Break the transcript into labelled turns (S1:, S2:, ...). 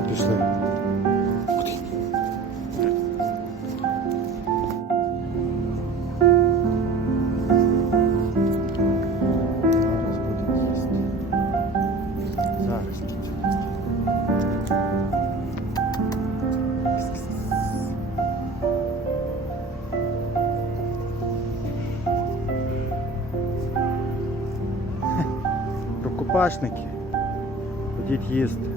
S1: пішли. Куди? Зараз буде їсти. Їсти.